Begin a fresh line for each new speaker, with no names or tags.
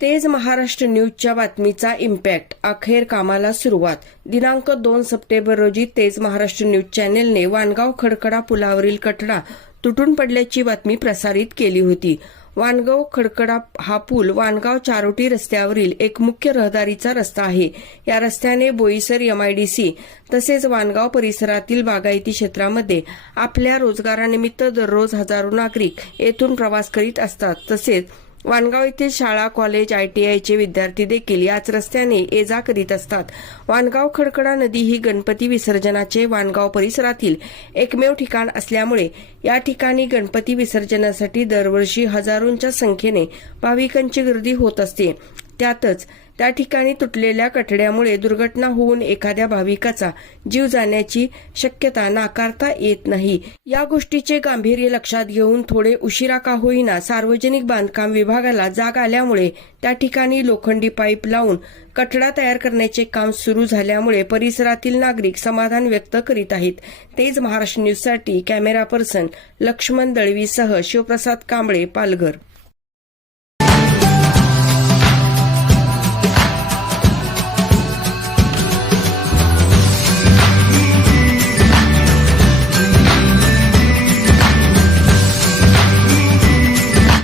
तेज महाराष्ट्र न्यूजच्या बातमीचा इम्पॅक्ट. अखेर कामाला सुरुवात. दिनांक दोन सप्टेंबर रोजी तेज महाराष्ट्र न्यूज चॅनेलने वानगाव खडकडा पुलावरील कठडा तुटून पडल्याची बातमी प्रसारित केली होती. वानगाव खडकडा हा पूल वानगाव चारोटी रस्त्यावरील एक मुख्य रहदारीचा रस्ता आहे. या रस्त्याने बोईसर एमआयडीसी तसेच वानगाव परिसरातील बागायती क्षेत्रामध्ये आपल्या रोजगारानिमित्त दररोज हजारो नागरिक येथून प्रवास करीत असतात. तसेच वाणगाव येथील शाळा कॉलेज आयटीआयचे विद्यार्थी देखील याच रस्त्याने ये जा करीत असतात. वाणगाव खडकडा नदी ही गणपती विसर्जनाचे वाणगाव परिसरातील एकमेव ठिकाण असल्यामुळे या ठिकाणी गणपती विसर्जनासाठी दरवर्षी हजारोंच्या संख्येने भाविकांची गर्दी होत असते. त्यातच त्या ठिकाणी तुटलेल्या कठड्यामुळे दुर्घटना होऊन एखाद्या भाविकाचा जीव जाण्याची शक्यता नाकारता येत नाही. या गोष्टीचे गांभीर्य लक्षात घेऊन थोडे उशिरा का होईना सार्वजनिक बांधकाम विभागाला जाग आल्यामुळे त्या ठिकाणी लोखंडी पाईप लावून कठडा तयार करण्याचे काम सुरू झाल्यामुळे परिसरातील नागरिक समाधान व्यक्त करीत आहेत. तेच महाराष्ट्र न्यूजसाठी कॅमेरा पर्सन लक्ष्मण दळवीसह शिवप्रसाद कांबळे पालघर.